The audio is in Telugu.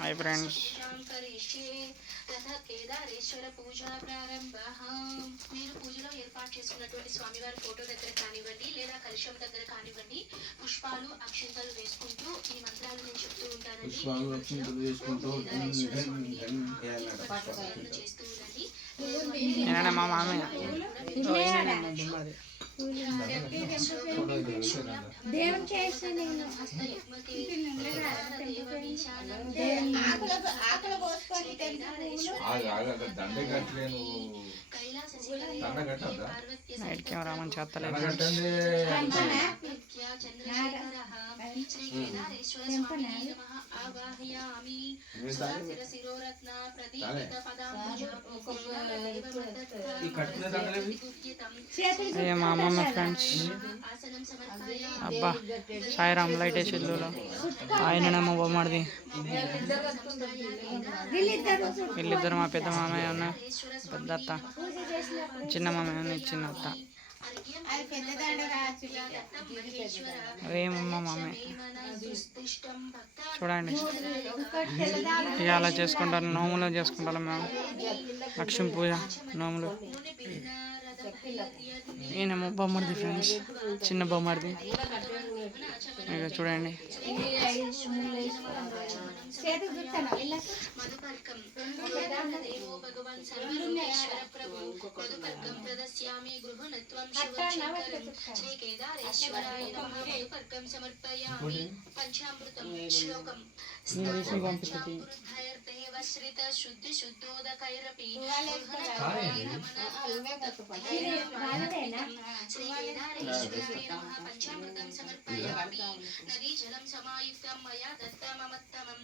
Hi friends. కేదారేశ్వర పూజ ప్రారంభ. మీరు పూజలో ఏర్పాటు చేసుకున్నటువంటి స్వామివారి ఫోటో దగ్గర కానివ్వండి లేదా కలశం దగ్గర కానివ్వండి పుష్పాలు అక్షింతలు వేసుకుంటూ ఈ మంత్రాలు నేను చెప్తూ ఉంటానండి. చేస్తూ ఉండండి. మా మామయ్య దేవునికి నైట్ కెమెరా మంచి చేస్తలేదు. మా అమ్మమ్మ ఫ్రెండ్స్. అబ్బా సాయిరామ్ లైట్ వేసి ఇల్లులో ఆయననేమో బొమ్మడిది. వీళ్ళిద్దరు మా పెద్ద మామయ్య ఉన్న పెద్ద అత్త, చిన్న మామయ్య ఉన్న చిన్న అత్త. అదేమమ్మా మామయ్య చూడండి. ఇక అలా చేసుకుంటారు, నోములు చేసుకుంటాం మేము. లక్ష్మీ పూజ నోములు. ఈయనేమో బొమ్మడిది ఫ్రెండ్స్, చిన్న బొమ్మడిది. ఇక చూడండి. నదీ జలం సమాయుక్తం మయా దత్తమమత్తమం